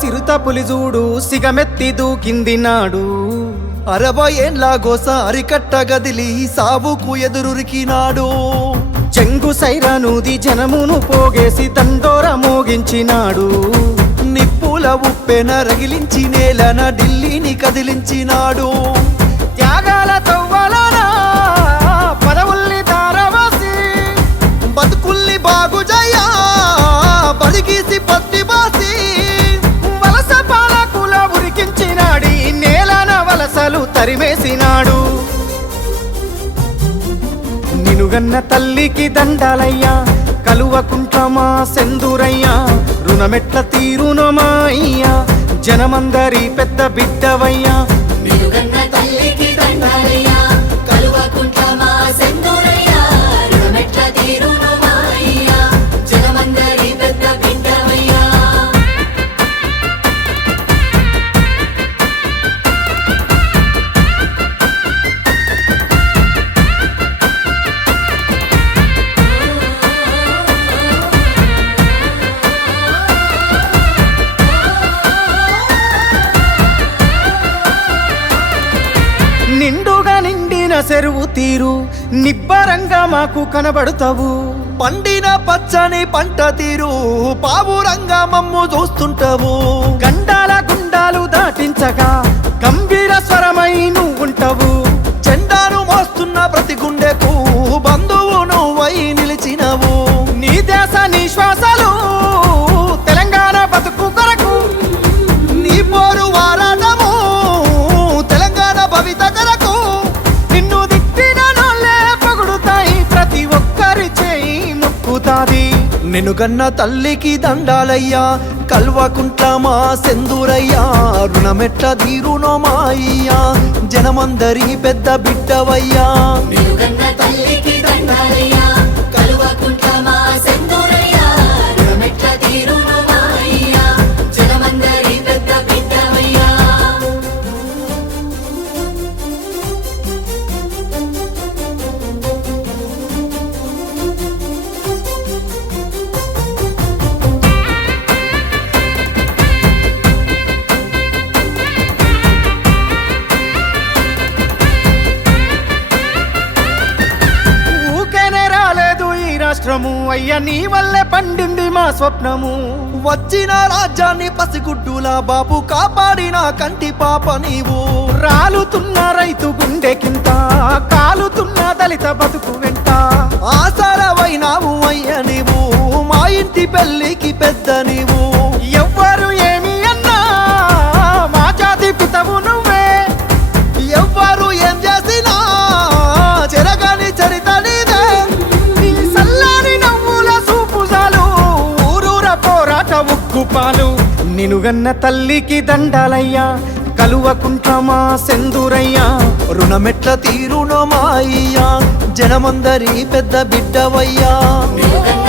సిరుత పులిజూడు సిగమెత్తి దూకింది నాడు 60 ఏండ్ల గోస అరికట్ట గదిలి సావుకు ఎదురురికినాడు చెంగు సైరానూది జనమును పోగేసి దండోర మోగించినాడు నిప్పుల ఉప్పెన రగిలించి నేలన ఢిల్లీని కదిలించినాడు త్యాగాల తవ్వలన పదవుల్ని దారవాసి బతుకుల్ని బాగుజయ్యా బడిగీసి పత్తి బాసి వలస పాలకుల ఉరికించినాడి నేలన వలసలు తరిమేసినాడు నినుగన్న తల్లికి దండాలయ్యా కలువకుంట్రమా సెందురయ్యా రుణమెట్ల తీరునమా అయ్యా జనమందరి పెద్ద బిడ్డవయ్యా నిలుగన్న తల్లికి దండాలయ్యా కలువకుంట్రమా సెందురయ్యా రుణమెట్ల తీరునమా అయ్యా జనమందరి పెద్ద బిడ్డవయ్యా నిండుగా నిండిన చెరువు తీరు నిబ్బరంగా మాకు కనబడుతావు పండిన పచ్చని పంట తీరు పావురంగా మమ్ము చూస్తుంటావు గండాల గుండాలు దాటించగా గంభీర స్వరమై నువ్వుంటావు జెండాను మోస్తున్న ప్రతి గుండెకు బంధువు నువ్వై నిలిచినవు నీ దేశ నీ శ్వాసలు తెలంగాణ బతుకు కొరకు నీ పోరు వారాటము తెలంగాణ భవిత కొరకు నిన్ను దిట్టిన నోళ్ళే పొగుడుతాయి ప్రతి ఒక్కరి చేయి ముక్కుతాది నిన్ను కన్న తల్లికి దండాలయ్యా కల్వకుంట్లమా సెందురయ్యా రుణమెట్ల తీరునో మాయ్యా జనమందరి పెద్ద బిడ్డవయ్యా నిలుగన్న తల్లికి దండాలయ్యా కలువకుంట్రమా సెందురయ్యా రుణమెట్ల తీరునమా అయ్యా జనమందరి పెద్ద బిడ్డవయ్యా ఊకేనే రాలేదు ఈ రాష్ట్రము అయ్యా నీ వల్లే పండింది మా స్వప్నము వచ్చిన రాజ్యాన్ని పసిగుడ్డులా బాబు కాపాడిన కంటి పాప నీవు రాలుతున్న రైతు గుండెకింత కాలుతున్న దళిత బతుకు వెంట ఆసరవైనావు అయ్య నీవు మా ఇంటి పెళ్ళికి పెద్ద నీవు ఎవ్వరు ఏమి అన్నా మా జాతి పితవు నువ్వే ఎవ్వరు ఏం చేసినా చెరగని చరిత నీదే నీ సల్లాని నవ్వుల సూపుజాలు ఊరూర పోరాట ఉక్కుపాలు నినుగన్న తల్లికి దండాలయ్యా కలువకుంట్రమా సెందురయ్యా రుణమెట్ల తీరునో మాయ్యా జనమందరి పెద్ద బిడ్డవయ్యా నిలుగన్న